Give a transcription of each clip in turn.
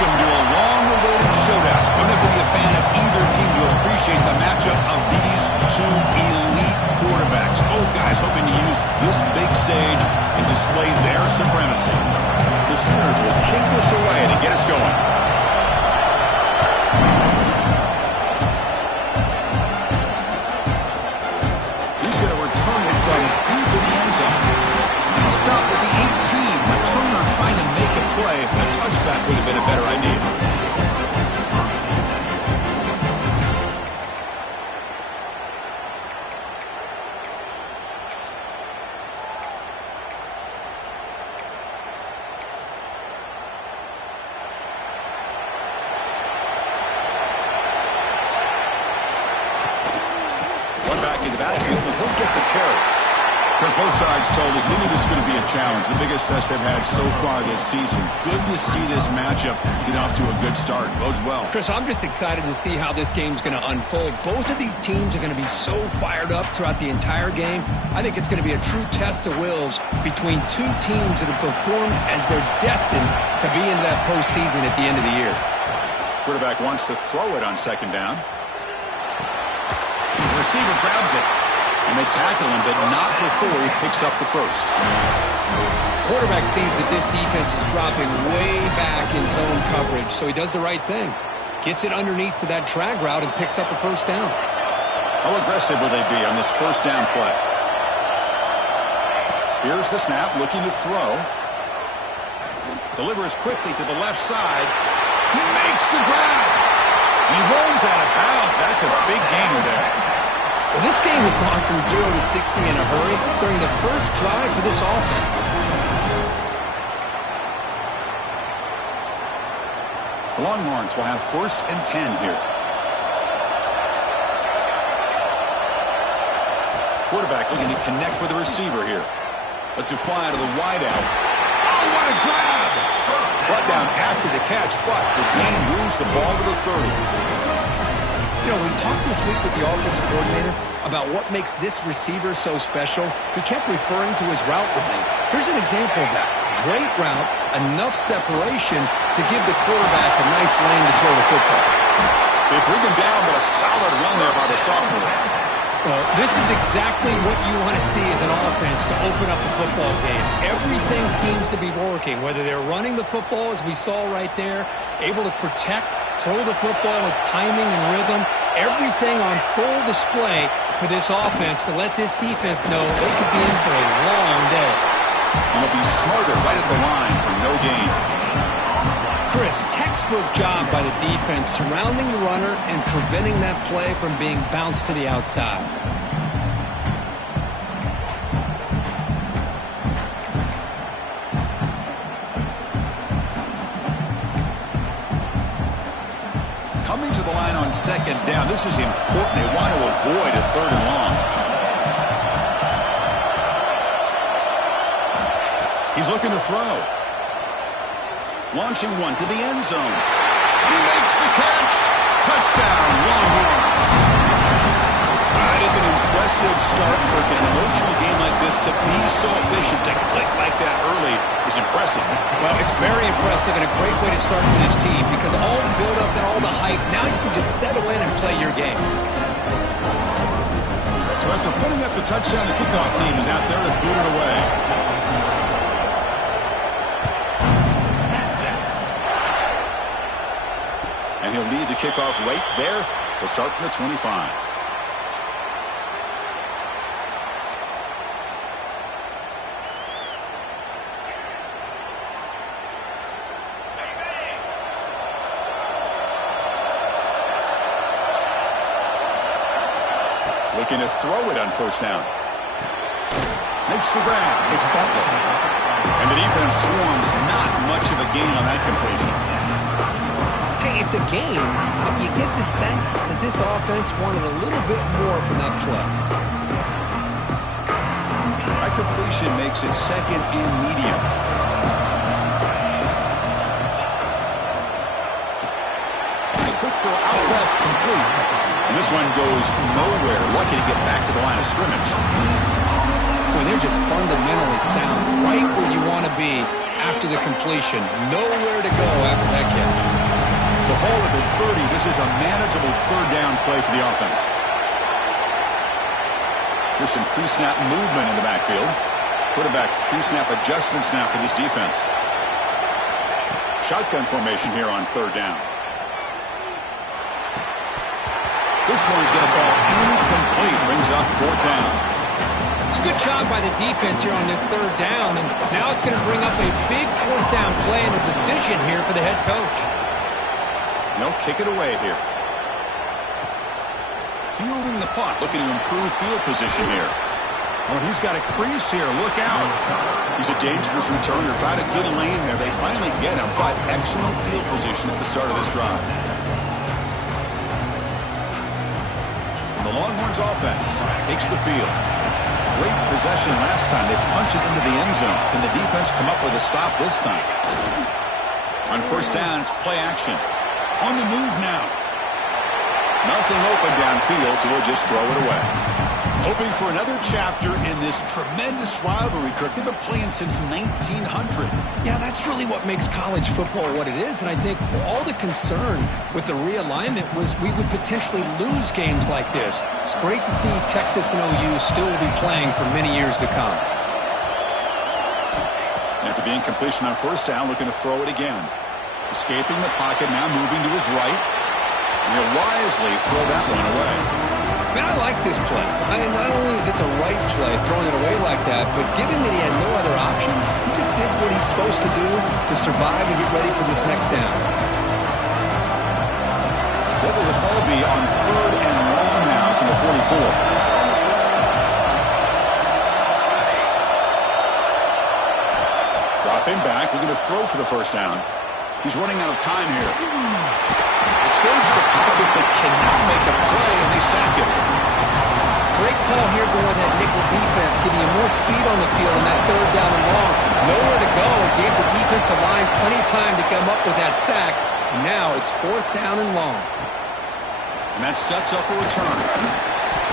welcome to a long-awaited showdown. You don't have to be a fan of either team to appreciate the matchup of these two elite quarterbacks. Both guys hoping to use this big stage and display their supremacy. The Sooners will kick this away to get us going. He's going to return it from deep in the end zone. He'll stop with the 18. Returner trying to make a play. A touchback would have been a better idea. He'll get the carry. Both sides told us they knew this was going to be a challenge, the biggest test they've had so far this season. Good to see this matchup get off to a good start. Bodes well. Chris, I'm just excited to see how this game's going to unfold. Both of these teams are going to be so fired up throughout the entire game. I think it's going to be a true test of wills between two teams that have performed as they're destined to be into that postseason at the end of the year. Quarterback wants to throw it on second down. The receiver grabs it. And they tackle him, but not before he picks up the first. Quarterback sees that this defense is dropping way back in zone coverage, so he does the right thing. Gets it underneath to that drag route and picks up a first down. How aggressive will they be on this first down play? Here's the snap, looking to throw. Delivers quickly to the left side. He makes the grab. He rolls out of bounds. That's a big gainer there. Well, this game has gone from 0 to 60 in a hurry during the first drive for this offense. The Longhorns will have 1st and 10 here. Quarterback looking to connect with the receiver here. Lets it fly to the wideout. Oh, what a grab! Brought down after the catch, but the game moves the ball to the 30. You know, we talked this week with the offensive coordinator about what makes this receiver so special. He kept referring to his route running. Here's an example of that. Great route, enough separation to give the quarterback a nice lane to throw the football. They bring him down, but a solid run there by the sophomore. Well, this is exactly what you want to see as an offense to open up a football game. Everything seems to be working, whether they're running the football, as we saw right there, able to protect, throw the football with timing and rhythm, everything on full display for this offense to let this defense know they could be in for a long day. And they'll be smarter right at the line for no gain. Chris, textbook job by the defense surrounding the runner and preventing that play from being bounced to the outside. Coming to the line on second down. This is important. They want to avoid a 3rd and long. He's looking to throw. Launching one to the end zone. He makes the catch. Touchdown, Longhorns. That is an impressive start, Kirk. In an emotional game like this, to be so efficient, to click like that early is impressive. Well, it's very impressive and a great way to start for this team because all the build-up and all the hype, now you can just settle in and play your game. So after putting up the touchdown, the kickoff team is out there to boot it away. And he'll lead the kickoff right there. He'll start from the 25. Looking to throw it on first down. Makes the grab. It's Butler. And the defense swarms. Not much of a gain on that completion. Hey, it's a game, but you get the sense that this offense wanted a little bit more from that play. That completion makes it 2nd and medium. A quick throw out left, complete. And this one goes nowhere. Lucky to get back to the line of scrimmage. Boy, they're just fundamentally sound. Right where you want to be after the completion. Nowhere to go after that catch. So ball at the 30. This is a manageable third down play for the offense. Here's some pre-snap movement in the backfield. Quarterback pre-snap adjustments now for this defense. Shotgun formation here on third down. This one's going to fall incomplete. Brings up fourth down. It's a good job by the defense here on this third down, and now it's going to bring up a big fourth down play and a decision here for the head coach. They'll kick it away here. Fielding the punt, looking to improve field position here. Oh, he's got a crease here. Look out. He's a dangerous returner. Found a good lane there. They finally get him, but excellent field position at the start of this drive. The Longhorns offense takes the field. Great possession last time. They punch it into the end zone. Can the defense come up with a stop this time? On first down, it's play action. On the move now. Nothing open downfield, so we'll just throw it away. Hoping for another chapter in this tremendous rivalry, Kirk. They've been playing since 1900. Yeah, that's really what makes college football what it is. And I think all the concern with the realignment was we would potentially lose games like this. It's great to see Texas and OU still will be playing for many years to come. After the incompletion on first down, looking to throw it again. Escaping the pocket, now moving to his right. And he'll wisely throw that one away. Man, I like this play. I mean, not only is it the right play, throwing it away like that, but given that he had no other option, he just did what he's supposed to do to survive and get ready for this next down. What will the call be on third and long now from the 44? Dropping back, looking to throw for the first down. He's running out of time here. Escapes the pocket, but cannot make a play, and they sack him. Great call here going with that nickel defense, giving you more speed on the field on that third down and long. Nowhere to go. It gave the defensive line plenty of time to come up with that sack. And now it's fourth down and long. And that sets up a return.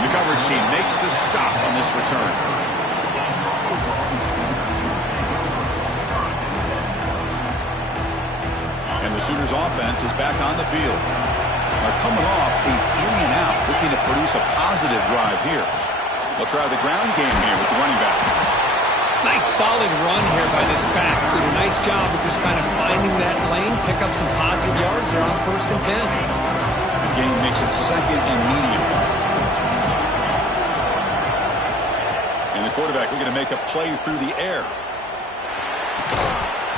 The coverage team makes the stop on this return. And the Sooners offense is back on the field. They're coming off a 3-and-out, looking to produce a positive drive here. They'll try the ground game here with the running back. Nice solid run here by this back. Did a nice job of just kind of finding that lane, pick up some positive yards there on 1st and 10. The game makes it second and medium. And the quarterback looking to make a play through the air.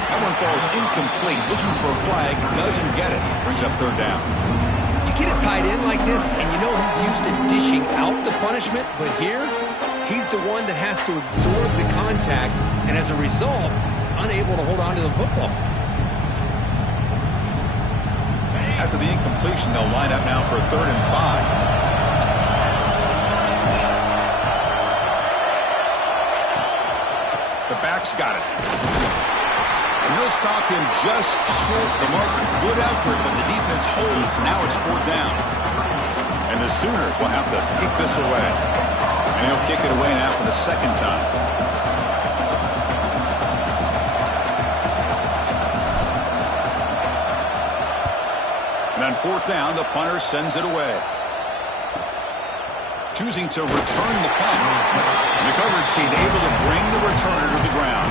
That one falls incomplete. Looking for a flag. Doesn't get it. Brings up third down. You get it tight in like this, and you know he's used to dishing out the punishment. But here, he's the one that has to absorb the contact. And as a result, he's unable to hold on to the football. After the incompletion, they'll line up now for a 3rd and 5. The back's got it. And they'll stop him just short of the marker. Good effort, but the defense holds. Now it's 4th down. And the Sooners will have to kick this away. And he'll kick it away now for the 2nd time. And on 4th down, the punter sends it away. Choosing to return the punt. And the coverage team able to bring the returner to the ground.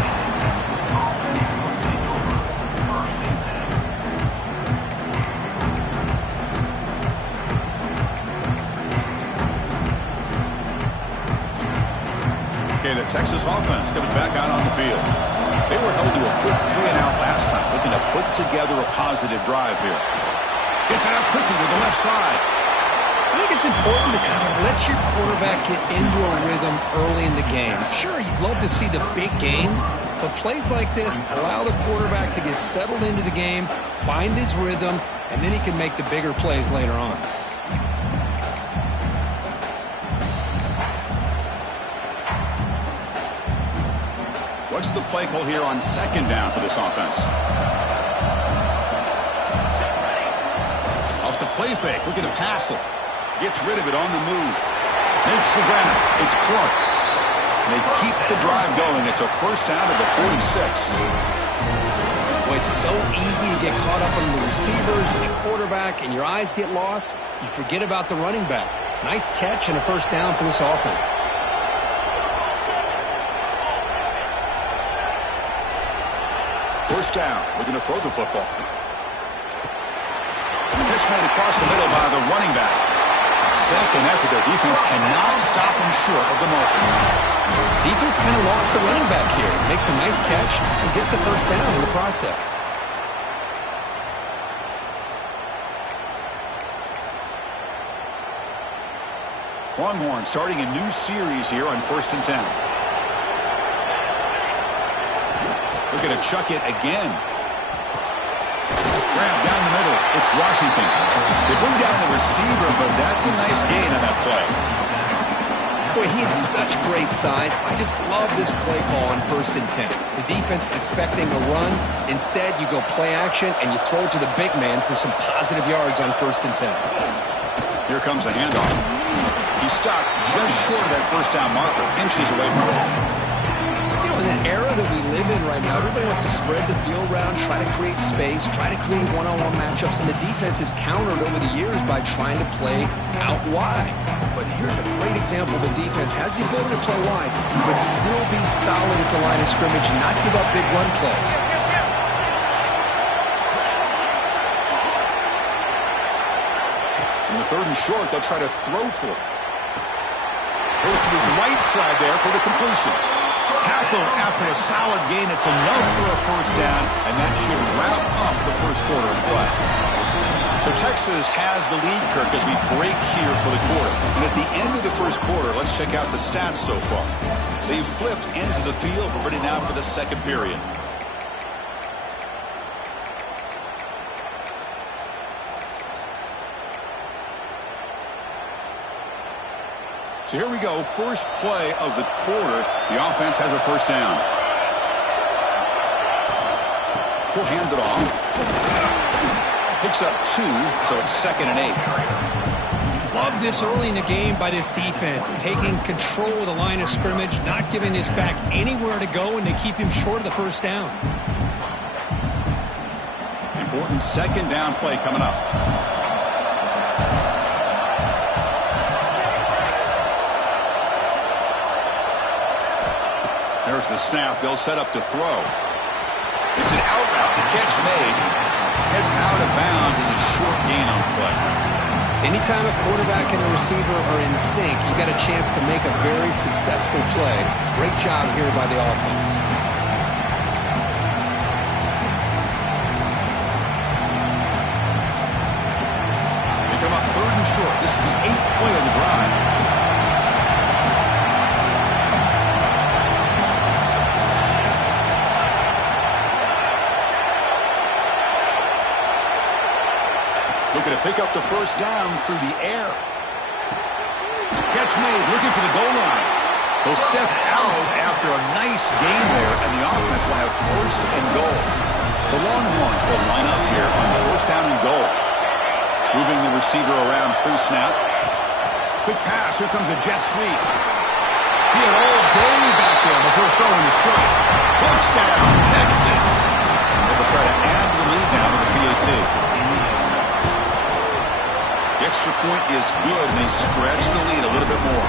Okay, the Texas offense comes back out on the field. They were held to a quick 3-and-out last time, looking to put together a positive drive here. Gets it out quickly to the left side. I think it's important to kind of let your quarterback get into a rhythm early in the game. Sure, you'd love to see the big gains, but plays like this allow the quarterback to get settled into the game, find his rhythm, and then he can make the bigger plays later on. What's the play call here on 2nd down for this offense? Off the play fake, looking to pass it. Gets rid of it on the move. Makes the grab. It's Clark. And they keep the drive going. It's a 1st down to the 46. Well, it's so easy to get caught up on the receivers and the quarterback, and your eyes get lost. You forget about the running back. Nice catch and a first down for this offense. First down, looking to throw the football. Pitch made across the middle by the running back. Second effort, their defense cannot stop him short of the mark. Defense kind of lost the running back here. Makes a nice catch and gets the first down in the process. Longhorn starting a new series here on 1st and 10. Looking to chuck it again. Grab down the middle. It's Washington. They bring down the receiver, but that's a nice gain on that play. Boy, he has such great size. I just love this play call on 1st and 10. The defense is expecting a run. Instead, you go play action, and you throw it to the big man for some positive yards on 1st and 10. Here comes the handoff. He stopped just short of that first down marker, inches away from it. You know, in that era that we live in right now, everybody wants to spread the field around, try to create space, try to create one-on-one matchups, and the defense is countered over the years by trying to play out wide. But here's a great example. The defense has the ability to play wide, but still be solid at the line of scrimmage and not give up big run plays. In the 3rd and short, they'll try to throw for it. Goes to his right side there for the completion. Tackle after a solid gain. It's enough for a first down, and that should wrap up the first quarter of play. So Texas has the lead, Kirk, as we break here for the quarter. And at the end of the first quarter, let's check out the stats so far. They've flipped into the field. We're ready now for the second period. So here we go, first play of the quarter. The offense has a first down. He'll hand it off. Picks up 2, so it's 2nd and 8. Love this early in the game by this defense, taking control of the line of scrimmage, not giving this back anywhere to go, and they keep him short of the first down. Important second down play coming up. There's the snap. They'll set up to throw. It's an out route. The catch made. Heads out of bounds as a short gain on the play. Anytime a quarterback and a receiver are in sync, you got a chance to make a very successful play. Great job here by the offense. They come up 3rd and short. This is the 8th play of the drive. Looking to pick up the first down through the air. Catch made, looking for the goal line. He'll step out after a nice gain there, and the offense will have 1st and goal. The Longhorns will line up here on 1st down and goal. Moving the receiver around pre-snap. Quick pass, here comes a jet sweep. He had all day back there before throwing the strike. Touchdown, Texas. They'll try to add to the lead now with the PAT. The extra point is good, and they stretch the lead a little bit more.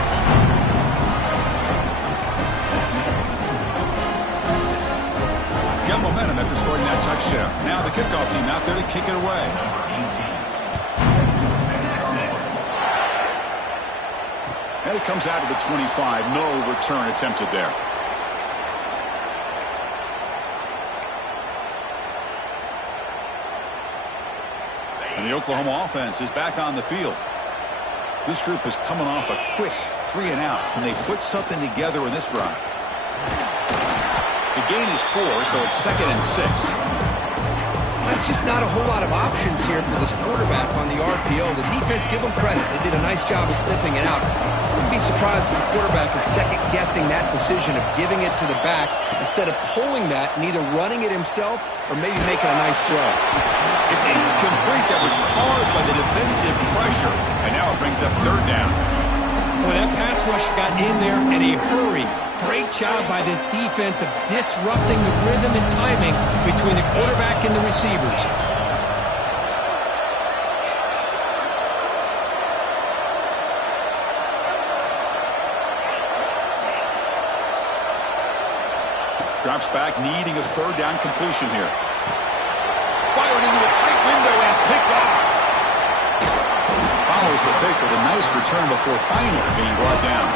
Got momentum after scoring that touchdown. Now the kickoff team out there to kick it away. And it comes out of the 25. No return attempted there. And the Oklahoma offense is back on the field. This group is coming off a quick 3 and out. Can they put something together in this drive? The gain is 4, so it's 2nd and 6. That's just not a whole lot of options here for this quarterback on the RPO. The defense, give them credit. They did a nice job of sniffing it out. I wouldn't be surprised if the quarterback is second-guessing that decision of giving it to the back instead of pulling that and either running it himself or maybe making a nice throw. It's incomplete. That was caused by the defensive pressure. And now it brings up 3rd down. Well, that pass rush got in there in a hurry. Great job by this defense of disrupting the rhythm and timing between the quarterback and the receivers. Drops back, needing a third down completion here. Fired into a tight window and picked off. Follows the pick with a nice return before finally being brought down.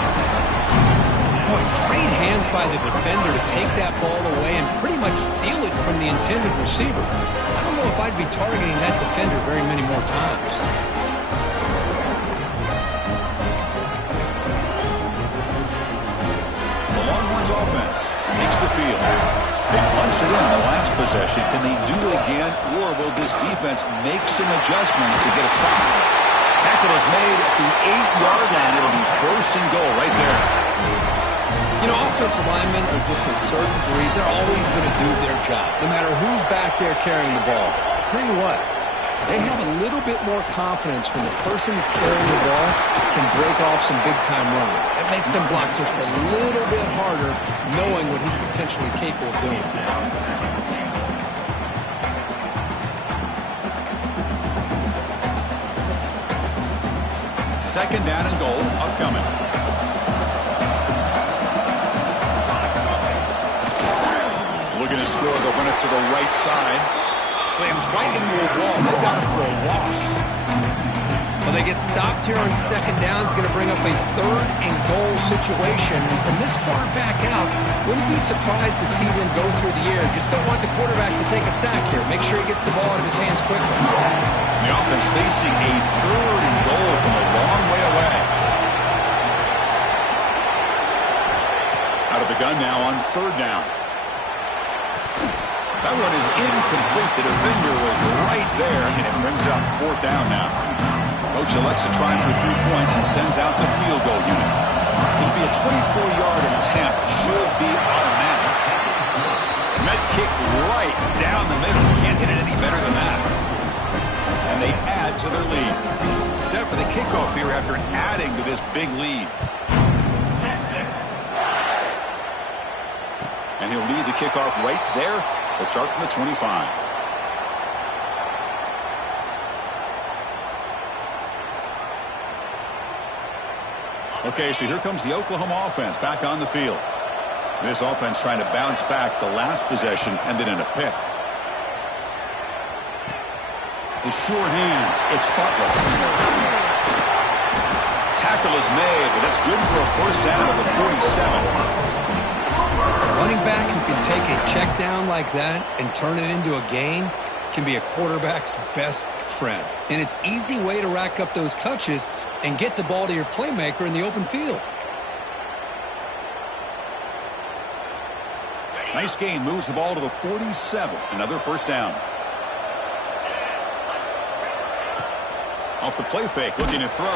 Boy, great hands by the defender to take that ball away and pretty much steal it from the intended receiver. I don't know if I'd be targeting that defender very many more times. The Longhorns offense takes the field. They punched it in the last possession. Can they do it again, or will this defense make some adjustments to get a stop? Tackle is made at the 8-yard line. It'll be first and goal right there. You know, offensive linemen are just a certain breed. They're always going to do their job, no matter who's back there carrying the ball. I'll tell you what, they have a little bit more confidence when the person that's carrying the ball can break off some big-time runs. It makes them block just a little bit harder, knowing what he's potentially capable of doing. Second down and goal upcoming. Looking to score, they'll run it to the right side. Slams right into a wall. They got him for a loss. Well, they get stopped here on second down. It's going to bring up a third and goal situation. And from this far back out, wouldn't be surprised to see them go through the air. Just don't want the quarterback to take a sack here. Make sure he gets the ball out of his hands quickly. The offense facing a third and goal from a long way away. Out of the gun now on third down. That one is incomplete. The defender was right there, and it brings up fourth down now. Coach elects to try for 3 points and sends out the field goal unit. It'll be a 24-yard attempt. Should be automatic. Met kick right down the middle. Can't hit it any better than that. And they add to their lead. Set for the kickoff here after adding to this big lead. And he'll lead the kickoff right there. They'll start from the 25. Okay, so here comes the Oklahoma offense back on the field. This offense trying to bounce back the last possession and then in a pick. The sure hands. It's Butler. Tackle is made, but that's good for a first down of the 47. Running back who can take a check down like that and turn it into a gain can be a quarterback's best friend. And it's an easy way to rack up those touches and get the ball to your playmaker in the open field. Nice gain. Moves the ball to the 47. Another first down. Off the play fake, looking to throw. Oh,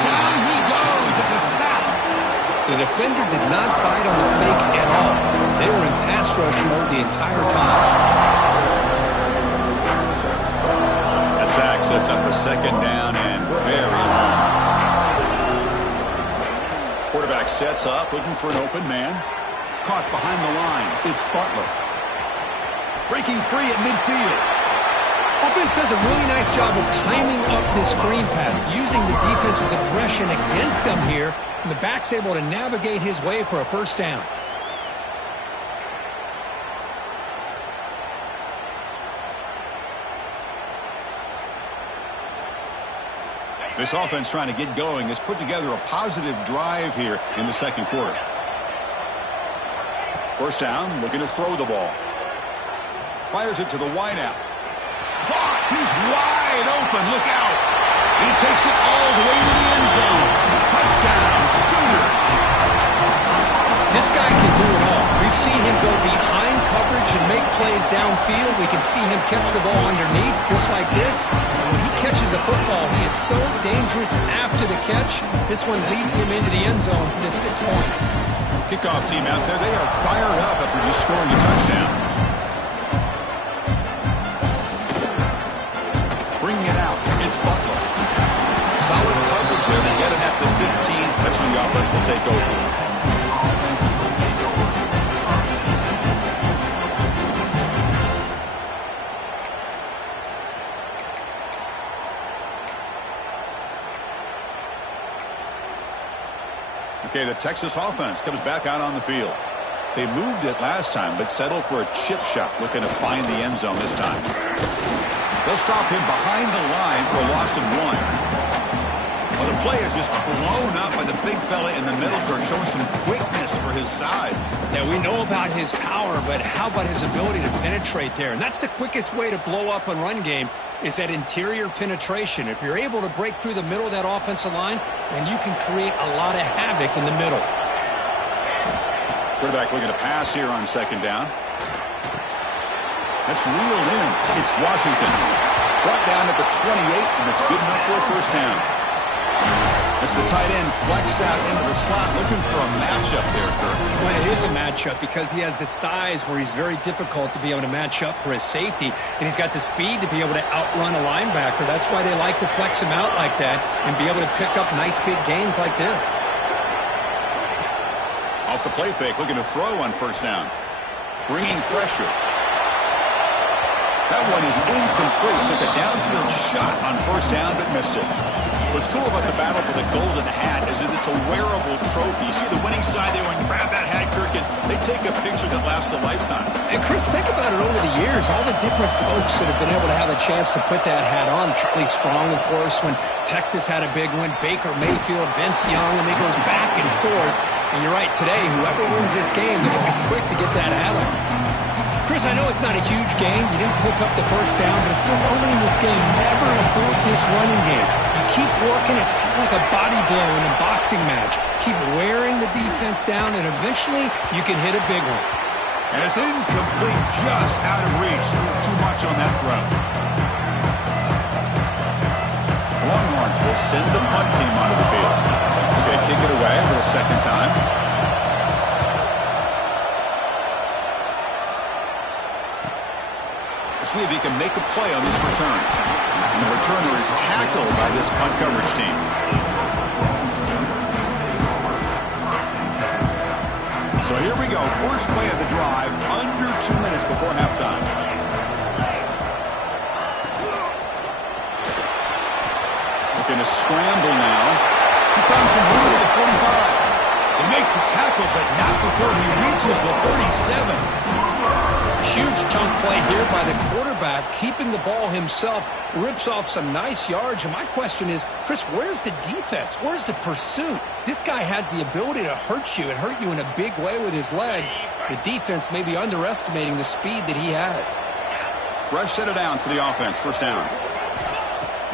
down he goes. It's a sack. The defender did not bite on the fake at all. They were in pass rush mode the entire time. That sack sets up a second down and very long. Quarterback sets up, looking for an open man. Caught behind the line. It's Butler. Breaking free at midfield. Offense does a really nice job of timing up this screen pass, using the defense's aggression against them here, and the back's able to navigate his way for a first down. This offense trying to get going has put together a positive drive here in the second quarter. First down, looking to throw the ball. Fires it to the wideout. Caught! He's wide open. Look out! He takes it all the way to the end zone. Touchdown, Sooners! This guy can do it all. We've seen him go behind coverage and make plays downfield. We can see him catch the ball underneath, just like this. And when he catches a football, he is so dangerous after the catch. This one leads him into the end zone for the 6 points. Kickoff team out there, they are fired up after just scoring a touchdown. Bringing it out, it's Butler. Solid coverage there. They get him at offense will take over. Okay, the Texas offense comes back out on the field. They moved it last time, but settled for a chip shot, looking to find the end zone this time. They'll stop him behind the line for a loss of 1. Well, the play is just blown up by the big fella in the middle, showing some quickness for his size. Yeah, we know about his power, but how about his ability to penetrate there? And that's the quickest way to blow up a run game, is that interior penetration. If you're able to break through the middle of that offensive line, then you can create a lot of havoc in the middle. Quarterback looking to pass here on second down. That's reeled in. It's Washington. Brought down at the 28, and it's good enough for a first down. It's the tight end flex out into the slot, looking for a matchup there, Kirk. Well, it is a matchup because he has the size where he's very difficult to be able to match up for his safety, and he's got the speed to be able to outrun a linebacker. That's why they like to flex him out like that and be able to pick up nice big gains like this. Off the play fake, looking to throw on first down. Bringing pressure. That one is incomplete. Took a downfield shot on first down, but missed it. What's cool about the battle for the golden hat is that it's a wearable trophy. You see the winning side, they go and grab that hat, Kirk, and they take a picture that lasts a lifetime. And Chris, think about it over the years, all the different folks that have been able to have a chance to put that hat on. Charlie Strong, of course, when Texas had a big one. Baker Mayfield, Vince Young, and it goes back and forth. And you're right, today, whoever wins this game, they're going to be quick to get that hat on. Chris, I know it's not a huge game. You didn't pick up the first down, but it's still early in this game. Never abort this running game. You keep working. It's kind of like a body blow in a boxing match. Keep wearing the defense down, and eventually you can hit a big one. And it's incomplete, just out of reach. Too much on that throw. Longhorns will send the punt team onto the field. They're going to kick it away for the second time. See if he can make a play on this return. And the returner is tackled by this punt coverage team. So here we go. First play of the drive, under 2 minutes before halftime. Looking to scramble now. He's found some room at the 45. They make the tackle, but not before he reaches the 37. Huge chunk play here by the quarterback, keeping the ball himself, rips off some nice yards. And my question is, Chris, where's the defense? Where's the pursuit? This guy has the ability to hurt you and hurt you in a big way with his legs. The defense may be underestimating the speed that he has. Fresh set of downs for the offense. First down.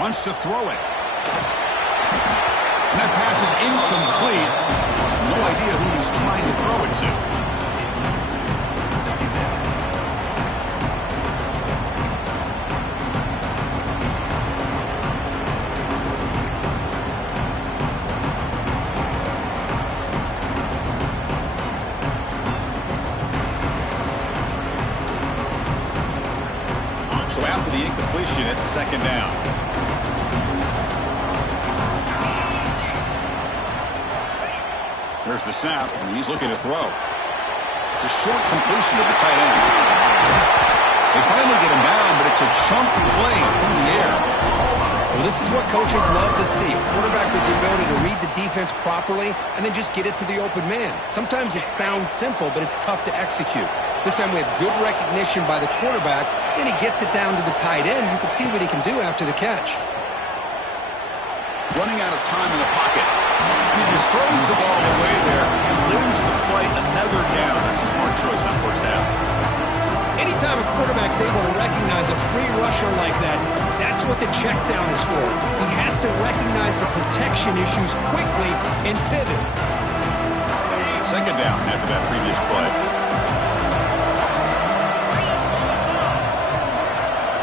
Wants to throw it. And that pass is incomplete. No idea who he's trying to throw it to. So after the incompletion, it's second down. There's the snap, and he's looking to throw. It's a short completion of the tight end. They finally get him down, but it's a chunk play through the air. Well, this is what coaches love to see. A quarterback with the ability to read the defense properly and then just get it to the open man. Sometimes it sounds simple, but it's tough to execute. This time we have good recognition by the quarterback, and he gets it down to the tight end. You can see what he can do after the catch. Running out of time in the pocket. He just throws the ball away there and lives to play another down. That's a smart choice on first down. Anytime a quarterback's able to recognize a free rusher like that, that's what the check down is for. He has to recognize the protection issues quickly and pivot. Second down after that previous play.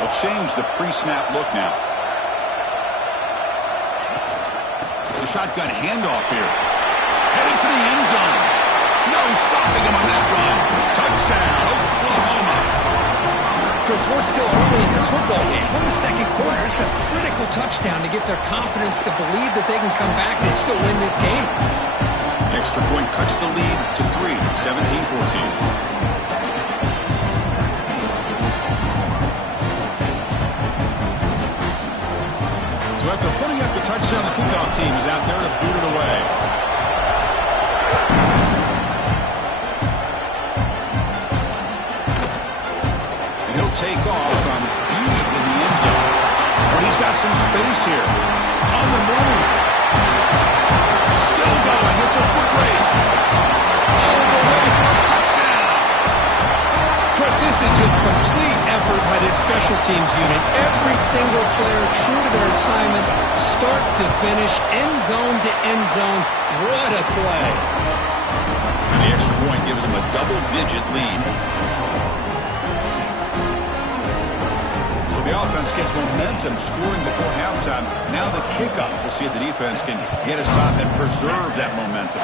They'll change the pre-snap look now. The shotgun handoff here. Heading for the end zone. No stopping him on that run. Touchdown, Oklahoma. Chris, we're still early in this football game. We're in the second quarter. It's a critical touchdown to get their confidence to believe that they can come back and still win this game. Extra point cuts the lead to 3, 17-14. So after putting up the touchdown, the kickoff team is out there to boot it away. And he'll take off from deep in the end zone. But he's got some space here. On the move. Still going. It's a foot race. All the way for a touchdown. Chris, this is just complete effort by this special teams unit. Every single player true to their assignment, start to finish, end zone to end zone. What a play. And the extra point gives them a double-digit lead. So the offense gets momentum scoring before halftime. Now the kickoff. We'll see if the defense can get a stop and preserve that momentum.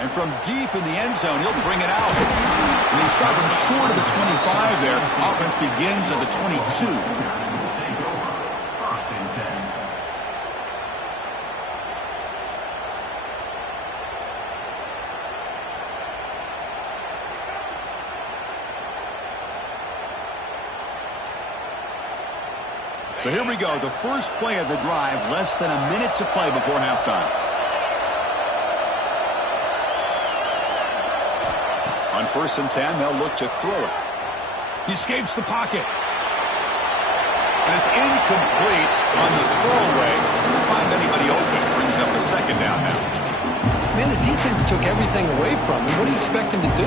And from deep in the end zone, he'll bring it out. And they stop him short of the 25 there. Offense begins at the 22. So here we go, the first play of the drive, less than a minute to play before halftime. On 1st and 10, they'll look to throw it. He escapes the pocket. And it's incomplete on the throwaway. Couldn't find anybody open. Brings up a second down now. Man, the defense took everything away from him. What do you expect him to do?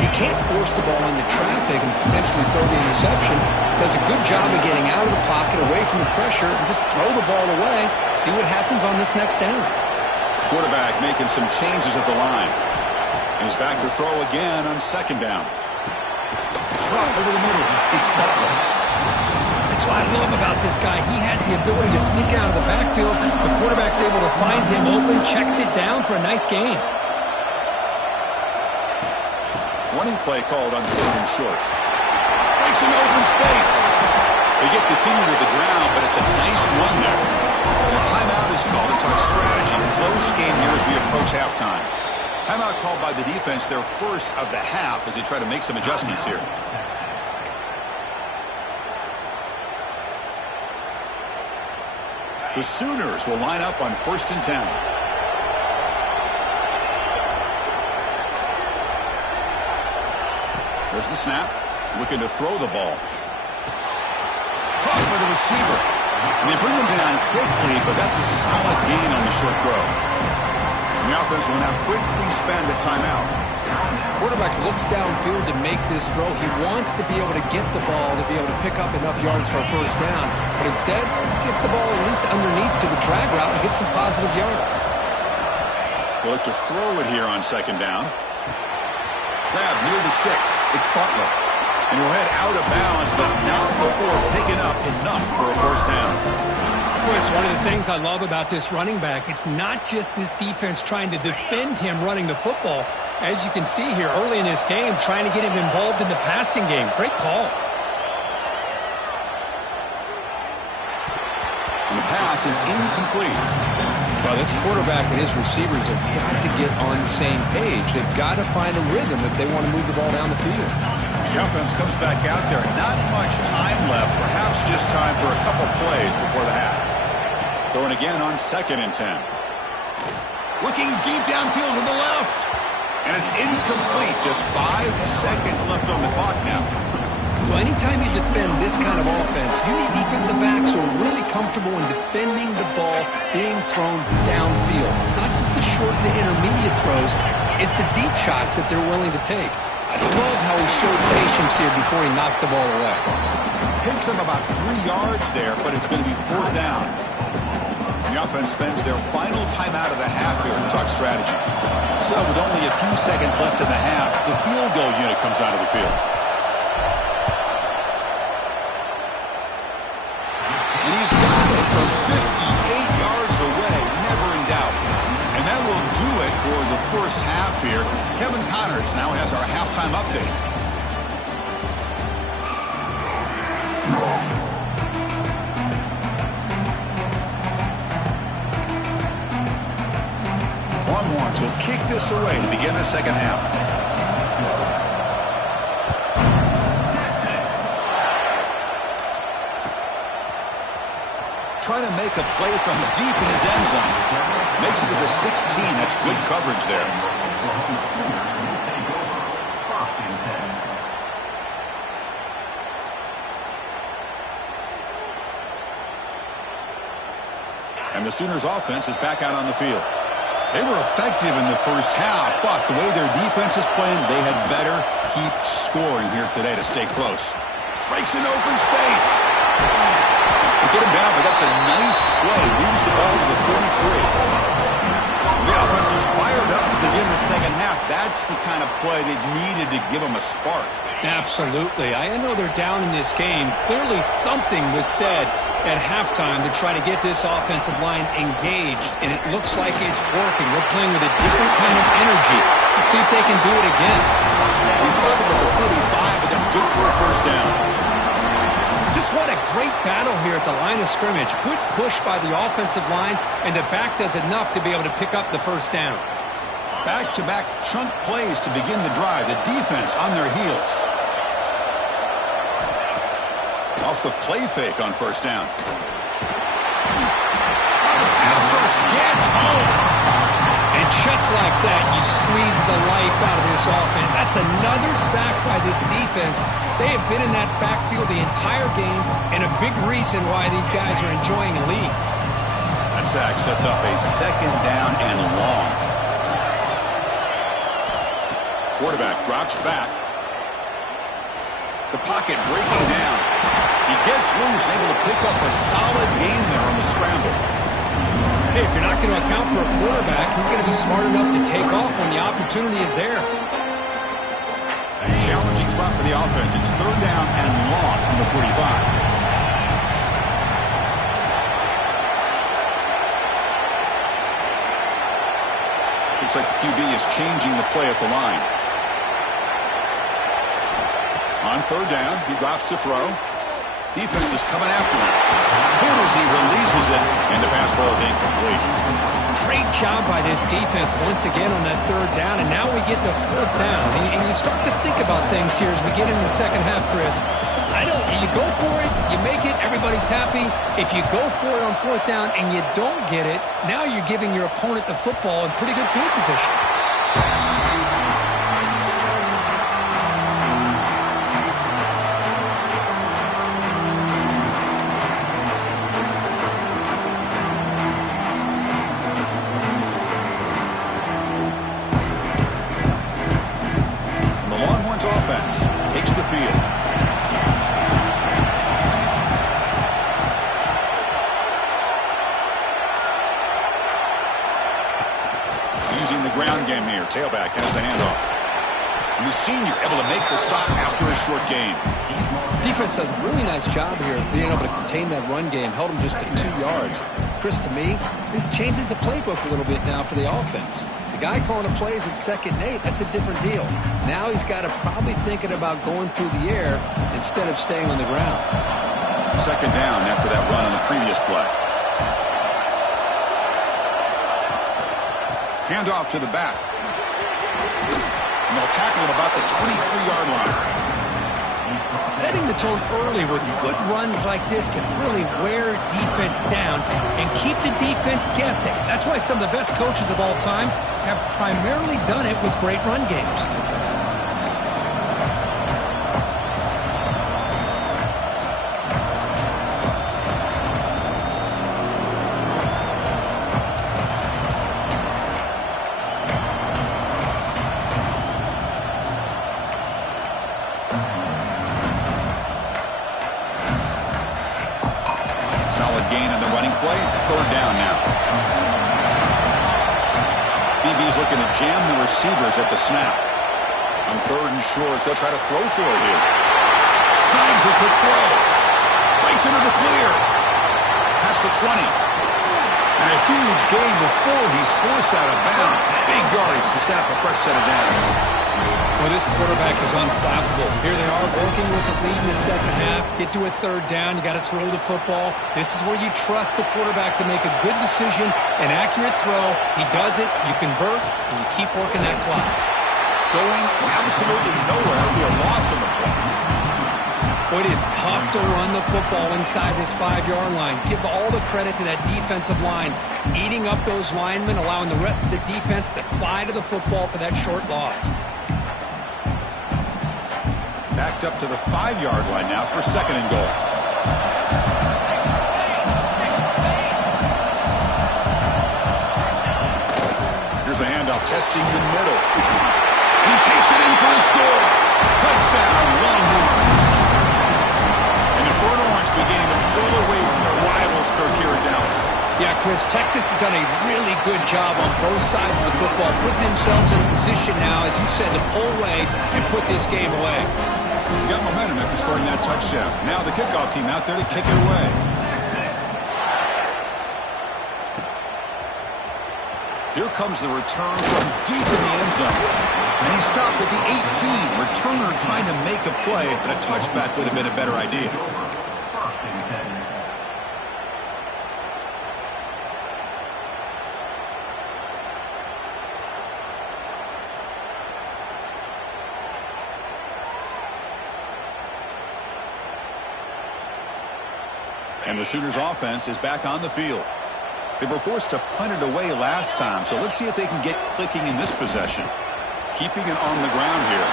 He can't force the ball into traffic and potentially throw the interception. Does a good job of getting out of the pocket, away from the pressure, and just throw the ball away. See what happens on this next down. Quarterback making some changes at the line. He's back to throw again on 2nd down. Over the middle. It's Butler. That's what I love about this guy. He has the ability to sneak out of the backfield. The quarterback's able to find him open, checks it down for a nice gain. Running play called on 3rd and short. Makes an open space. They get the senior to the ground, but it's a nice run there. The timeout is called to talk strategy. Close game here as we approach halftime. Timeout called by the defense, their first of the half, as they try to make some adjustments here. The Sooners will line up on 1st and 10. There's the snap. Looking to throw the ball. Caught by the receiver. And they bring him down quickly, but that's a solid gain on the short throw. And the offense will now quickly spend a timeout. Quarterback looks downfield to make this throw. He wants to be able to get the ball to be able to pick up enough yards for a 1st down. But instead, he gets the ball at least underneath to the drag route and gets some positive yards. They look to throw it here on 2nd down. Grab near the sticks. It's Butler. And he'll head out of bounds, but not before picking up enough for a 1st down. Chris, one of the things I love about this running back, it's not just this defense trying to defend him running the football. As you can see here early in this game, trying to get him involved in the passing game. Great call. And the pass is incomplete. Well, this quarterback and his receivers have got to get on the same page. They've got to find a rhythm if they want to move the ball down the field. The offense comes back out there. Not much time left. Perhaps just time for a couple plays before the half. Throwing again on 2nd and 10. Looking deep downfield to the left. And it's incomplete. Just 5 seconds left on the clock now. Well, anytime you defend this kind of offense, you need defensive backs who are really comfortable in defending the ball being thrown downfield. It's not just the short to intermediate throws. It's the deep shots that they're willing to take. I love how he showed patience here before he knocked the ball away. Picks up about 3 yards there, but it's going to be 4th down. And the offense spends their final timeout of the half here to talk strategy. So with only a few seconds left in the half, the field goal unit comes out of the field. And he's got it from 58 yards away, never in doubt. And that will do it for the first half here. Kevin Connors now has our halftime update. Browns will kick this away to begin the second half. Trying to make a play from deep in his end zone. Makes it to the 16. That's good coverage there. And the Sooners offense is back out on the field. They were effective in the first half, but the way their defense is playing, they had better keep scoring here today to stay close. Breaks an open space. They get him down, but that's a nice play. Moves the ball to the 33. The offense was fired up to begin the second half. That's the kind of play they needed to give them a spark. Absolutely. I know they're down in this game. Clearly something was said at halftime to try to get this offensive line engaged, and it looks like it's working. They're playing with a different kind of energy. Let's see if they can do it again. He settled at the 45, but that's good for a first down. Just what a great battle here at the line of scrimmage. Good push by the offensive line, and the back does enough to be able to pick up the first down. Back-to-back chunk plays to begin the drive. The defense on their heels. Off the play fake on first down. Pass rush gets home. And just like that, you squeeze the life out of this offense. That's another sack by this defense. They have been in that backfield the entire game, and a big reason why these guys are enjoying a lead. That sack sets up a second down and long. Quarterback drops back. The pocket breaking down. He gets loose, able to pick up a solid gain there on the scramble. Hey, if you're not going to account for a quarterback, he's going to be smart enough to take off when the opportunity is there. Challenging spot for the offense. It's third down and long from the 45. Looks like the QB is changing the play at the line. On third down, he drops to throw. Defense is coming after him. Hit as he releases it, and the pass ball is incomplete. Great job by this defense once again on that third down, and now we get to fourth down. And you start to think about things here as we get into the second half, Chris. You go for it, you make it, everybody's happy. If you go for it on fourth down and you don't get it, now you're giving your opponent the football in pretty good field position. Offense takes the field. Using the ground game here. Tailback has the handoff. And the senior able to make the stop after a short gain. Defense does a really nice job here of being able to contain that run game. Held him just to 2 yards. Chris, to me, this changes the playbook a little bit now for the offense. The guy calling the plays at 2nd and 8, that's a different deal. Now he's got to probably thinking about going through the air instead of staying on the ground. Second down after that run on the previous play. Handoff to the back. And they'll tackle him about the 23-yard line. Setting the tone early with good runs like this can really wear defense down and keep the defense guessing. That's why some of the best coaches of all time have primarily done it with great run games. Solid gain on the running play. Third down now. DB's looking to jam the receivers at the snap. On third and short, they'll try to throw for it here. Signs a quick throw. Breaks into the clear. Past the 20. And a huge gain before he's forced out of bounds. Big yardage to set up a fresh set of downs. Well, this quarterback is unflappable. Here they are working with the lead in the second half. Get to a third down. You got to throw the football. This is where you trust the quarterback to make a good decision, an accurate throw. He does it, you convert, and you keep working that clock. Going absolutely nowhere. It'll be a loss on the play. Well, it is tough to run the football inside this 5-yard line. Give all the credit to that defensive line, eating up those linemen, allowing the rest of the defense to fly to the football for that short loss. Backed up to the 5-yard line now for second and goal. Here's the handoff, testing the middle. He takes it in for the score. Touchdown, Longhorns. And the Burnt Orange beginning to pull away from their rivals, Kirk, here in Dallas. Yeah, Chris, Texas has done a really good job on both sides of the football. Put themselves in position now, as you said, to pull away and put this game away. You got momentum after scoring that touchdown. Now the kickoff team out there to kick it away. Here comes the return from deep in the end zone. And he stopped at the 18. Returner trying to make a play, but a touchback would have been a better idea. And the Sooners offense is back on the field. They were forced to punt it away last time, so let's see if they can get clicking in this possession. Keeping it on the ground here.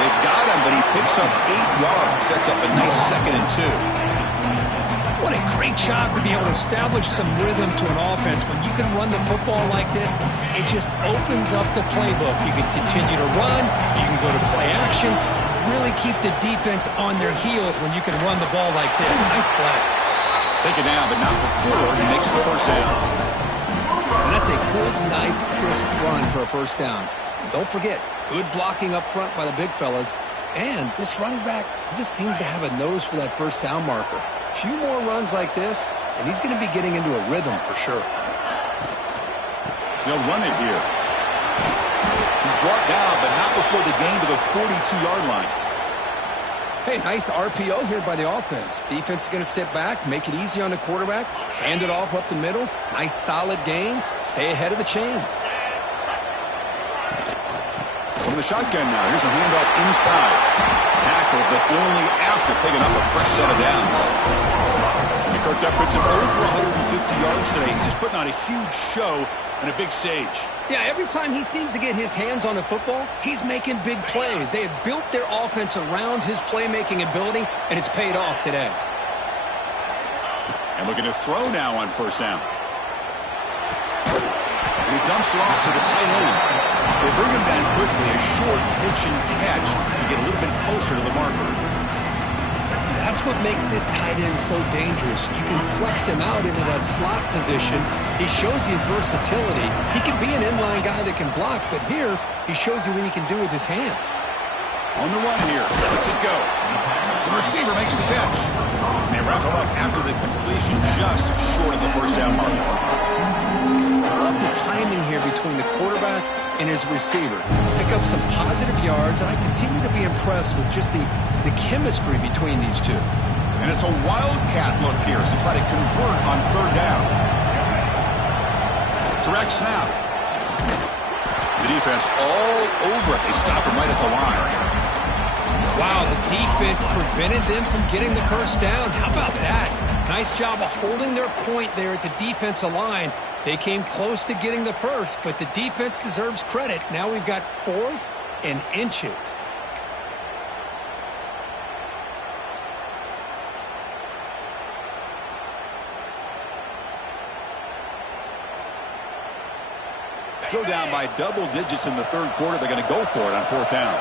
They've got him, but he picks up 8 yards. Sets up a nice 2nd and 2. What a great job to be able to establish some rhythm to an offense. When you can run the football like this, it just opens up the playbook. You can continue to run. You can go to play action. Really keep the defense on their heels when you can run the ball like this. Nice play. Take it down, but not before he makes the first down. And that's a good, nice, crisp run for a first down. Don't forget, good blocking up front by the big fellas. And this running back, he just seems to have a nose for that first down marker. A few more runs like this, and he's going to be getting into a rhythm for sure. They'll run it here. He's brought down, but not before the gain to the 42-yard line. Hey, nice RPO here by the offense. Defense is going to sit back, make it easy on the quarterback, hand it off up the middle. Nice solid gain. Stay ahead of the chains. From the shotgun now, here's a handoff inside. Tackle, but only after picking up a fresh set of downs. And Kirk, that puts him over 150 yards today. He's just putting on a huge show on a big stage. Yeah, every time he seems to get his hands on the football, he's making big plays. They have built their offense around his playmaking ability, and it's paid off today. And looking to throw now on first down. And he dumps it off to the tight end. They bring him down quickly, a short pitch and catch to get a little bit closer to the marker. That's what makes this tight end so dangerous. You can flex him out into that slot position. He shows you his versatility. He can be an inline guy that can block, but here he shows you what he can do with his hands. On the run here, lets it go. The receiver makes the catch. And they wrap it up after the completion, just short of the first down mark. I love the timing here between the quarterback and his receiver. Pick up some positive yards, and I continue to be impressed with just the chemistry between these two. And it's a wildcat look here as they try to convert on third down. Direct snap. The defense all over it. They stop him right at the line. Wow, the defense prevented them from getting the first down. How about that? Nice job of holding their point there at the defensive line. They came close to getting the first, but the defense deserves credit. Now we've got 4th and inches. Still down by double digits in the third quarter. They're going to go for it on fourth down.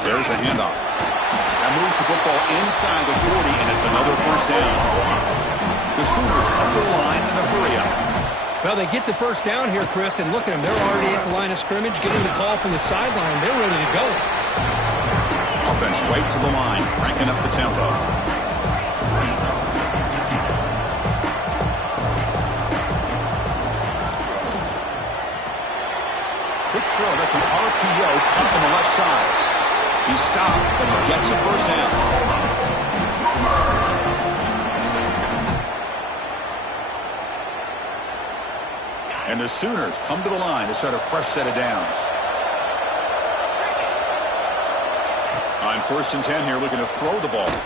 There's the handoff. That moves the football inside the 40, and it's another first down. The Sooners come to the line in a hurry up. Well, they get the first down here, Chris, and look at them. They're already at the line of scrimmage, getting the call from the sideline. They're ready to go. Offense right to the line, cranking up the tempo. throw. That's an RPO caught on the left side. He stopped, but he gets a first down. And the Sooners come to the line to start a fresh set of downs. On 1st and 10 here, looking to throw the ball. And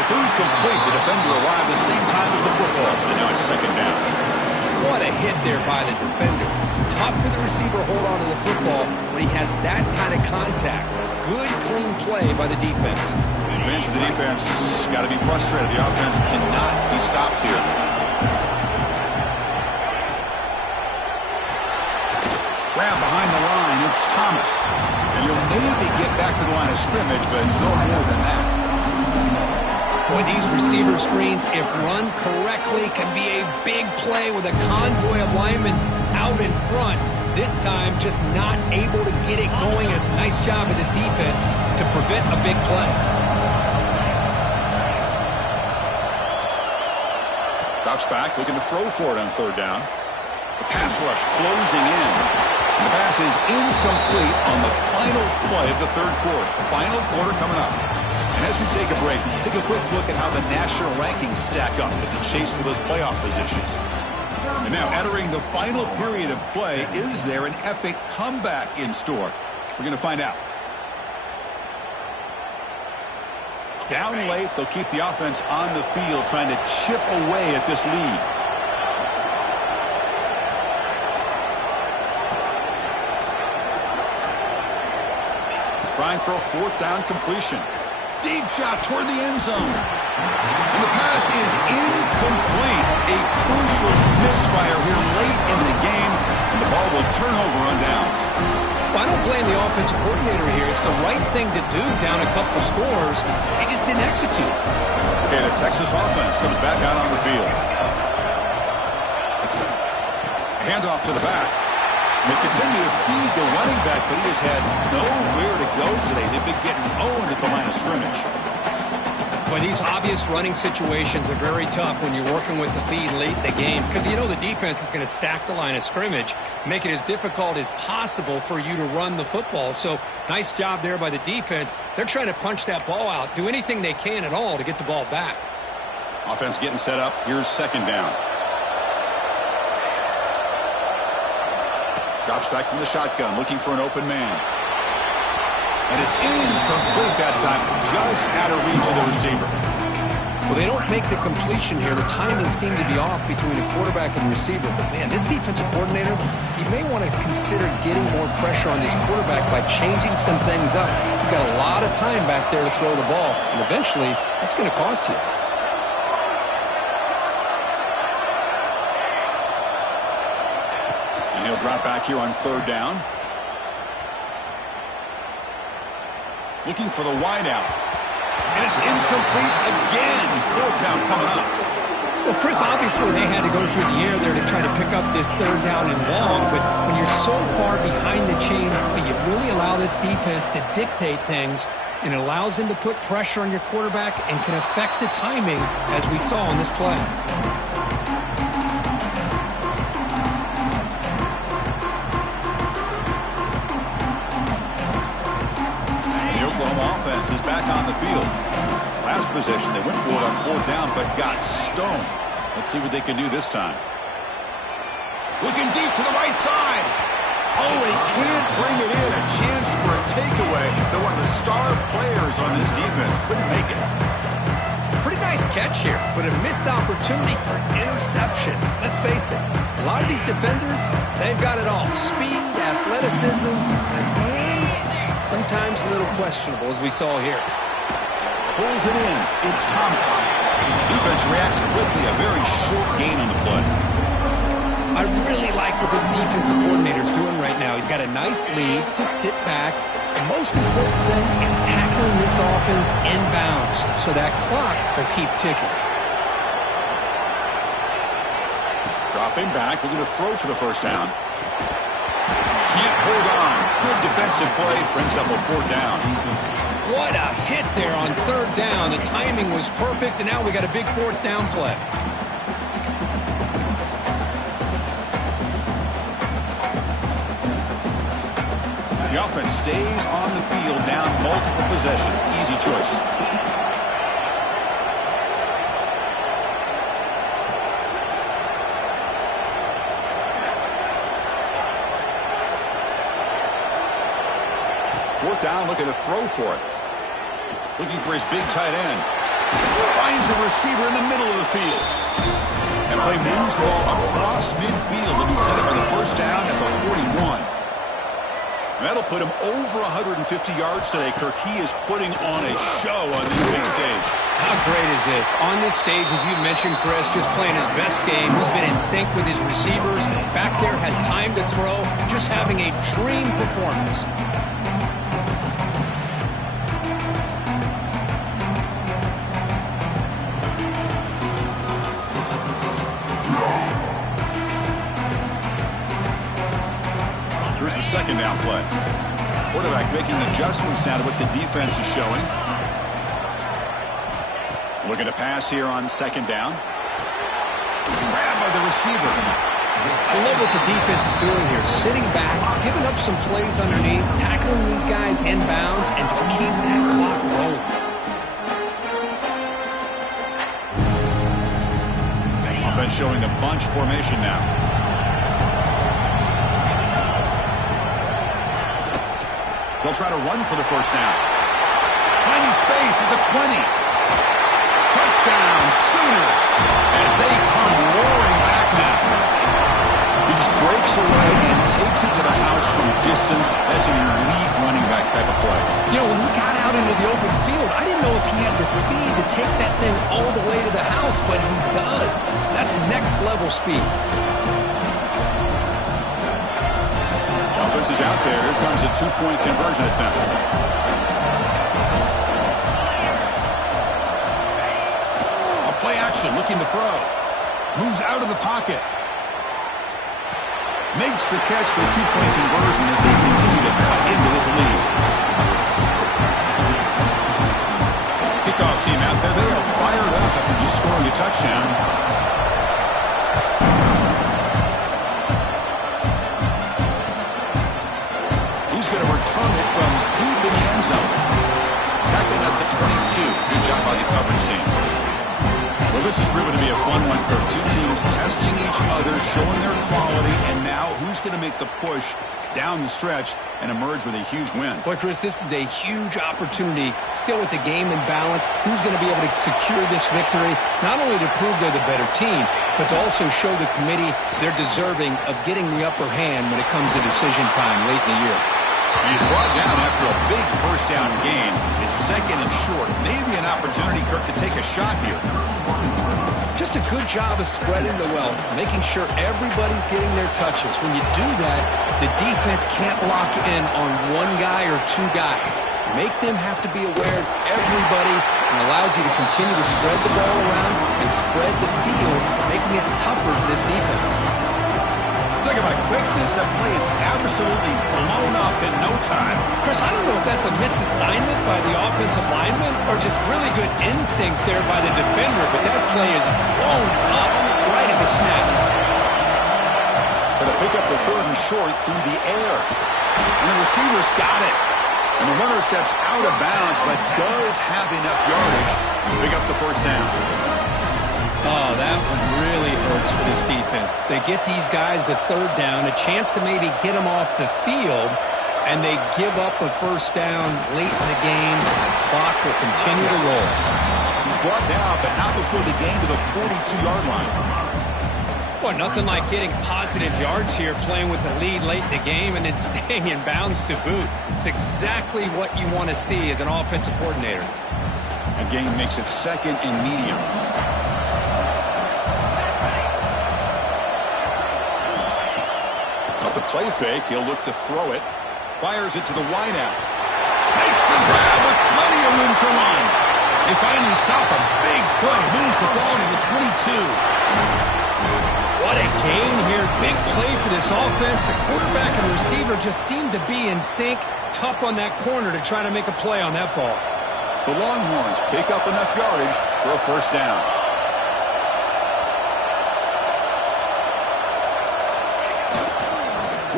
it's incomplete. The defender arrived the same time as the football. And now it's 2nd down. What a hit there by the defender. Tough for the receiver to hold on to the football when he has that kind of contact. Good, clean play by the defense. The advance of the defense got to be frustrated. The offense cannot be stopped here. Grab behind the line. It's Thomas. And you'll maybe get back to the line of scrimmage, but no more than that. Boy, these receiver screens, if run correctly, can be a big play with a convoy of linemen out in front. This time, just not able to get it going. It's a nice job of the defense to prevent a big play. Drops back, looking to throw for it on 3rd down. The pass rush closing in. And the pass is incomplete on the final play of the 3rd quarter. Final quarter coming up. And as we take a break, take a quick look at how the national rankings stack up in the chase for those playoff positions. And now, entering the final period of play, is there an epic comeback in store? We're going to find out. Down late, they'll keep the offense on the field, trying to chip away at this lead. Trying for a 4th down completion. Deep shot toward the end zone. And the pass is incomplete. A crucial misfire here late in the game. And the ball will turn over on downs. Well, I don't blame the offensive coordinator here. It's the right thing to do down a couple scores. They just didn't execute. Okay, the Texas offense comes back out on the field. Handoff to the back. They continue to feed the running back, but he has had nowhere to go today. They've been getting owned at the line of scrimmage. Well, these obvious running situations are very tough when you're working with the lead late in the game because you know the defense is going to stack the line of scrimmage, make it as difficult as possible for you to run the football. So nice job there by the defense. They're trying to punch that ball out, do anything they can at all to get the ball back. Offense getting set up. Here's 2nd down. Drops back from the shotgun, looking for an open man. And it's incomplete that time, just out of reach of the receiver. Well, they don't make the completion here. The timing seemed to be off between the quarterback and the receiver. But, man, this defensive coordinator, he may want to consider getting more pressure on this quarterback by changing some things up. You've got a lot of time back there to throw the ball, and eventually that's going to cost you. He'll drop back here on 3rd down. Looking for the wideout. And it's incomplete again. 4th down coming up. Well, Chris, obviously they had to go through the air there to try to pick up this 3rd down and long, but when you're so far behind the chains, you really allow this defense to dictate things, and it allows them to put pressure on your quarterback and can affect the timing, as we saw on this play. Offense is back on the field. Last possession, they went for it on 4th down, but got stoned. Let's see what they can do this time. Looking deep to the right side. Oh, he can't bring it in. A chance for a takeaway. They're one of the star players on this defense. Couldn't make it. Pretty nice catch here, but a missed opportunity for interception. Let's face it, a lot of these defenders, they've got it all. Speed, athleticism, and hands, sometimes a little questionable, as we saw here. Pulls it in. It's Thomas. Defense reacts quickly. A very short gain on the play. I really like what this defensive coordinator is doing right now. He's got a nice lead. Just sit back. The most important thing is tackling this offense inbounds so that clock will keep ticking. Dropping back, looking to throw for the 1st down. Can't hold on. Good defensive play. Brings up a 4th down. What a hit there on 3rd down. The timing was perfect, and now we got a big 4th down play. The offense stays on the field, down multiple possessions. Easy choice. Fourth down, looking to throw for it. Looking for his big tight end. Finds a receiver in the middle of the field. And play moves the ball across midfield to be set up for the first down at the 41. That'll put him over 150 yards today, Kirk. He is putting on a show on this big stage. How great is this? On this stage, as you mentioned, Chris, just playing his best game. He's been in sync with his receivers. Back there, has time to throw. Just having a dream performance. Here's the second down play. Quarterback making adjustments now to what the defense is showing. Looking to pass here on second down. Grabbed by the receiver. I love what the defense is doing here. Sitting back, giving up some plays underneath, tackling these guys inbounds, and just keep that clock rolling. Offense showing a bunch formation now. They'll try to run for the first down. Finding space at the 20. Touchdown, Sooners, as they come roaring back now. He just breaks away and takes it to the house from distance. That's an elite running back type of play. You know, when he got out into the open field, I didn't know if he had the speed to take that thing all the way to the house, but he does. That's next level speed. Offense is out there. Here comes a two-point conversion attempt. A play action, looking to throw. Moves out of the pocket. Makes the catch for the two-point conversion as they continue to cut into this lead. Kickoff team out there. They are fired up after just scoring a touchdown. Tackling at the 22. Good job by the coverage team. Well, this has proven to be a fun one, Kirk. Two teams testing each other, showing their quality, and now who's going to make the push down the stretch and emerge with a huge win? Boy, Chris, this is a huge opportunity. Still with the game in balance, who's going to be able to secure this victory, not only to prove they're the better team, but to also show the committee they're deserving of getting the upper hand when it comes to decision time late in the year. He's brought down after a big first down gain. It's second and short. Maybe an opportunity, Kirk, to take a shot here. Just a good job of spreading the wealth, making sure everybody's getting their touches. When you do that, the defense can't lock in on one guy or two guys. Make them have to be aware of everybody and allows you to continue to spread the ball around and spread the field, making it tougher for this defense. Talk about quickness. That play is absolutely blown up in no time. Chris, I don't know if that's a misassignment by the offensive lineman or just really good instincts there by the defender, but that play is blown up right at the snap. Going to pick up the third and short through the air. And the receiver's got it. And the runner steps out of bounds, but does have enough yardage to pick up the first down. Oh, that one really hurts for this defense. They get these guys the third down, a chance to maybe get them off the field, and they give up a first down late in the game. The clock will continue to roll. He's brought down, but not before the game to the 42-yard line. Well, nothing like getting positive yards here, playing with the lead late in the game and then staying in bounds to boot. It's exactly what you want to see as an offensive coordinator. A gain makes it second and medium. Off the play fake, he'll look to throw it. Fires it to the wideout. Makes the grab with plenty of room to run. They finally stop a big play. Moves the ball to the 22. What a gain here. Big play for this offense. The quarterback and receiver just seem to be in sync. Tough on that corner to try to make a play on that ball. The Longhorns pick up enough yardage for a first down.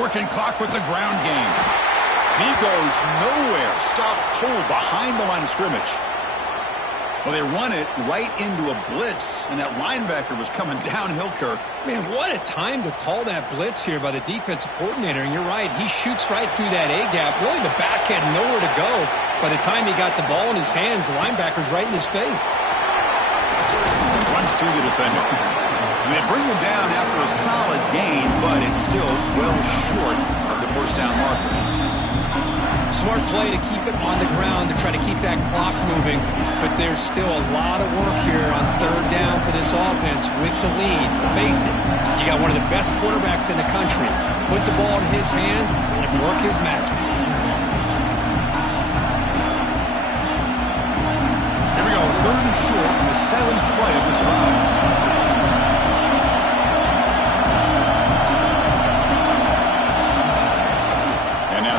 Working clock with the ground game. He goes nowhere. Stop cold behind the line of scrimmage. Well, they run it right into a blitz, and that linebacker was coming downhill, Kirk. Man, what a time to call that blitz here by the defensive coordinator. And you're right, he shoots right through that A-gap. Really, the back had nowhere to go. By the time he got the ball in his hands, the linebacker's right in his face. Runs through the defender. And they bring him down after a solid gain, but it's still well short of the first down marker. Smart play to keep it on the ground to try to keep that clock moving, but there's still a lot of work here on third down for this offense with the lead. Face it, you got one of the best quarterbacks in the country. Put the ball in his hands and work his magic. Here we go, third and short in the 7th play of this drive.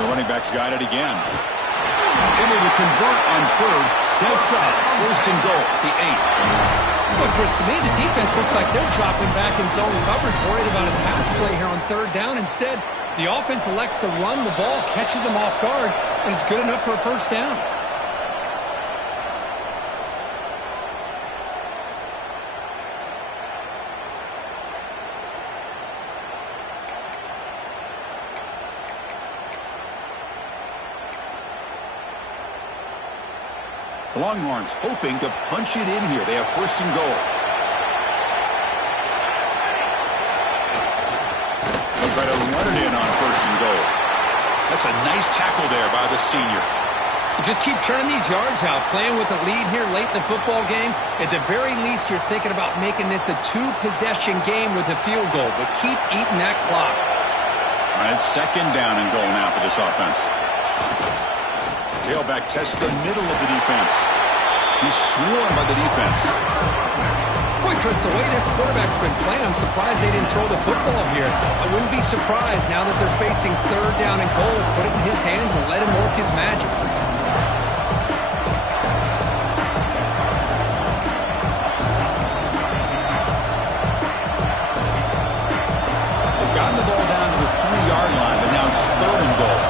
Running backs got it again. Able to convert on third, sets up first and goal, the 8. Well, Chris, to me, the defense looks like they're dropping back in zone coverage, worried about a pass play here on third down. Instead, the offense elects to run the ball, catches them off guard, and it's good enough for a first down. The Longhorns hoping to punch it in here. They have first and goal. They'll try to run it in on first and goal. That's a nice tackle there by the senior. Just keep churning these yards out, playing with a lead here late in the football game. At the very least, you're thinking about making this a 2-possession game with a field goal, but keep eating that clock. All right, it's second down and goal now for this offense. Tailback tests the middle of the defense. He's swarmed by the defense. Boy, Chris, the way this quarterback's been playing, I'm surprised they didn't throw the football here. I wouldn't be surprised now that they're facing third down and goal. Put it in his hands and let him work his magic. They've gotten the ball down to the 3-yard line, but now it's third and goal.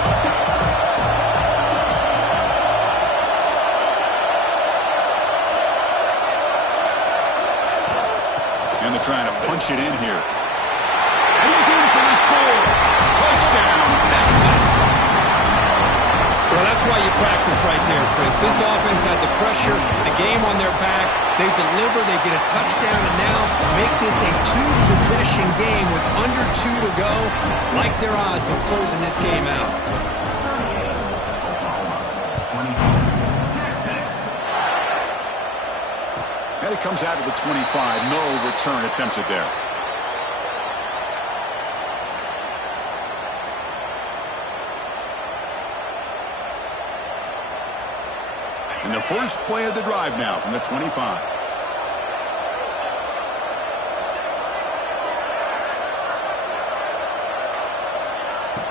Trying to punch it in here. And he's in for the score. Touchdown, Texas. Well, that's why you practice right there, Chris. This offense had the pressure, the game on their back. They deliver, they get a touchdown, and now make this a 2-possession game with under 2 to go. Like their odds of closing this game out. And it comes out of the 25. No return attempted there. And the first play of the drive now from the 25.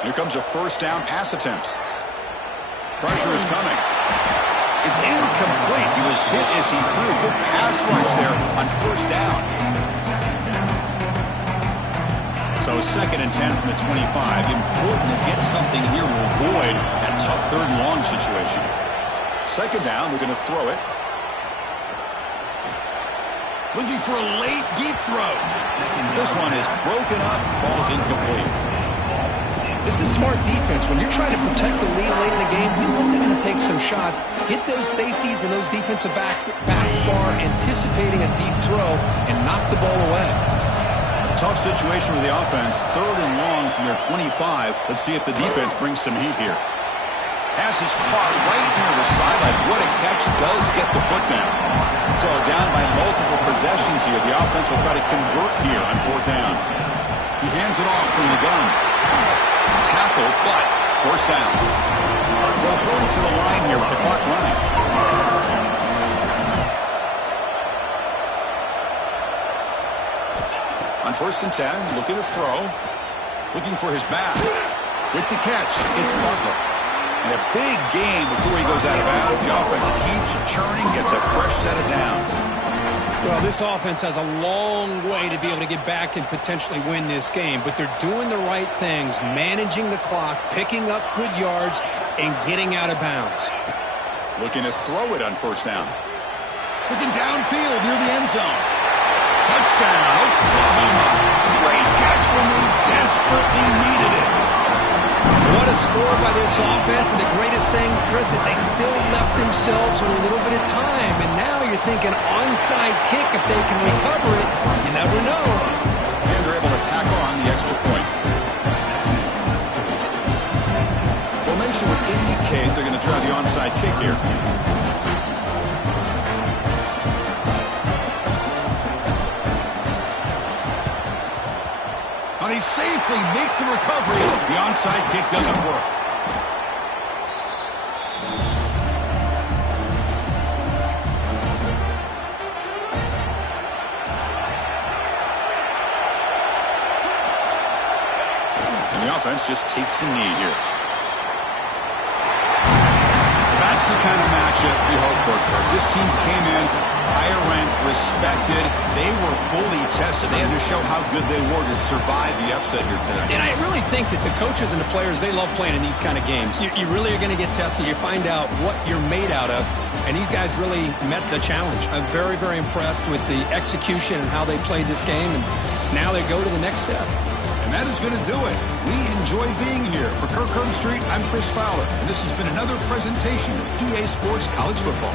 Here comes a first down pass attempt. Pressure is coming. It's incomplete. He was hit as he threw. Good pass rush there on first down. So second and 10 from the 25. Important to get something here to avoid that tough third and long situation. Second down, we're going to throw it. Looking for a late, deep throw. This one is broken up. Ball's incomplete. This is smart defense. When you're trying to protect the lead late in the game, you know they're going to take some shots. Get those safeties and those defensive backs back far, anticipating a deep throw, and knock the ball away. Tough situation with the offense. Third and long from their 25. Let's see if the defense brings some heat here. Pass is caught right near the sideline. What a catch. Does get the foot down. So down by multiple possessions here. The offense will try to convert here on fourth down. He hands it off from the gun. Tackle, but first down. They'll hurry to the line here with the clock running. On first and 10, looking to throw. Looking for his back. With the catch, it's Butler. And a big game before he goes out of bounds. The offense keeps churning, gets a fresh set of downs. Well, this offense has a long way to be able to get back and potentially win this game, but they're doing the right things, managing the clock, picking up good yards, and getting out of bounds. Looking to throw it on first down. Looking downfield near the end zone. Touchdown, Oklahoma. Great catch when they desperately needed it. What a score by this offense, and the greatest thing, Chris, is they still left themselves with a little bit of time, and now you're thinking onside kick if they can recover it. You never know. And they're able to tackle on the extra point. Formation would indicate they're going to try the onside kick here. They safely make the recovery. The onside kick doesn't work. And the offense just takes a knee here. That's the kind of matchup we hope for. This team came in higher ranked, respected. They were fully tested. They had to show how good they were to survive the upset here tonight. And I really think that the coaches and the players, they love playing in these kind of games. You really are going to get tested. You find out what you're made out of. And these guys really met the challenge. I'm very, very impressed with the execution and how they played this game. And now they go to the next step. And that is going to do it. We enjoy being here. For Kirk Street, I'm Chris Fowler. And this has been another presentation of EA Sports College Football.